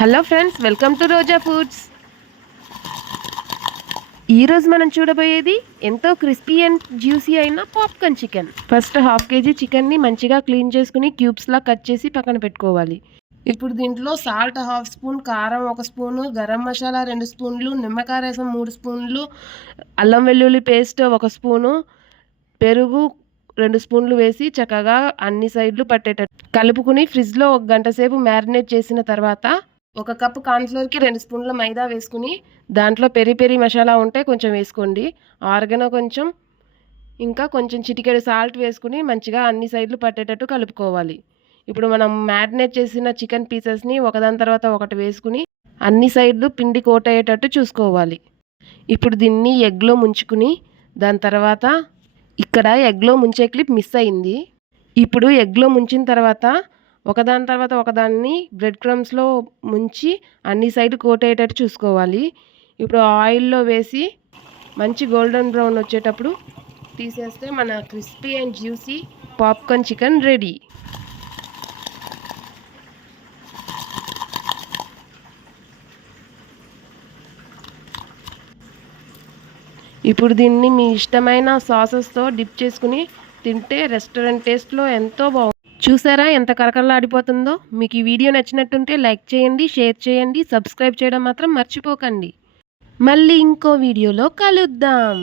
Hello friends, welcome to Roja foods. ఈరోజు మనం చూడబోయేది ఎంతో క్రిస్పీ అండ్ జ్యూసీ అయిన popcorn chicken. First half KG చికెన్ని మంచిగా క్లీన్ చేసుకుని క్యూబ్స్లా కట్ చేసి పక్కన పెట్టుకోవాలి. ఇప్పుడు దీంట్లో సాల్ట్ హాఫ్ స్పూన్, కారం 1 స్పూను, గరం మసాలా 2 స్పూన్లు, నిమ్మకాయ రసం 3 స్పూన్లు, అల్లం వెల్లుల్లి పేస్ట్ 1 స్పూను, పెరుగు 2 స్పూన్లు వేసి చక్కగా అన్ని సైడ్లు పట్టేటట్టు కలుపుకుని ఫ్రిడ్జ్లో 1 గంట సేపు మ్యారినేట్ చేసిన తర్వాత 1 కప్పు కార్న్‌ఫ్లోర్‌కి 2 స్పూన్ల మైదా వేసుకుని దాంట్లో పెరి పెరి మసాలా ఉంటే కొంచెం వేసుకోండి, ఆర్గానో కొంచెం, ఇంకా కొంచెం చిటికెడు సాల్ట్ వేసుకుని మంచిగా అన్ని సైడ్లు పట్టేటట్టు కలుపుకోవాలి. ఇప్పుడు మనం మ్యారినేట్ చేసిన చికెన్ పీసెస్ని ఒకదాని తర్వాత ఒకటి వేసుకుని అన్ని సైడ్లు పిండి కోట్ అయ్యేటట్టు చూసుకోవాలి. ఇప్పుడు దీన్ని ఎగ్లో ముంచుకుని దాని తర్వాత ఇక్కడ ఎగ్లో ముంచే క్లిప్ మిస్ అయింది. ఇప్పుడు ఎగ్లో ముంచిన తర్వాత ఒకదాని తర్వాత ఒకదాన్ని బ్రెడ్ క్రమ్స్లో ముంచి అన్ని సైడ్ కోట్ అయ్యేటట్టు చూసుకోవాలి. ఇప్పుడు ఆయిల్లో వేసి మంచి గోల్డెన్ బ్రౌన్ వచ్చేటప్పుడు తీసేస్తే మన crispy and juicy popcorn chicken ready. ఇప్పుడు దీన్ని మీ ఇష్టమైన సాసెస్తో డిప్ చేసుకుని తింటే రెస్టారెంట్ టేస్ట్లో ఎంతో బాగుంది. చూసారా ఎంత కరకరలాడిపోతుందో? మీకు ఈ వీడియో నచ్చినట్టుంటే లైక్ చేయండి, షేర్ చేయండి, సబ్స్క్రైబ్ చేయడం మాత్రం మర్చిపోకండి. మళ్ళీ ఇంకో వీడియోలో కలుద్దాం.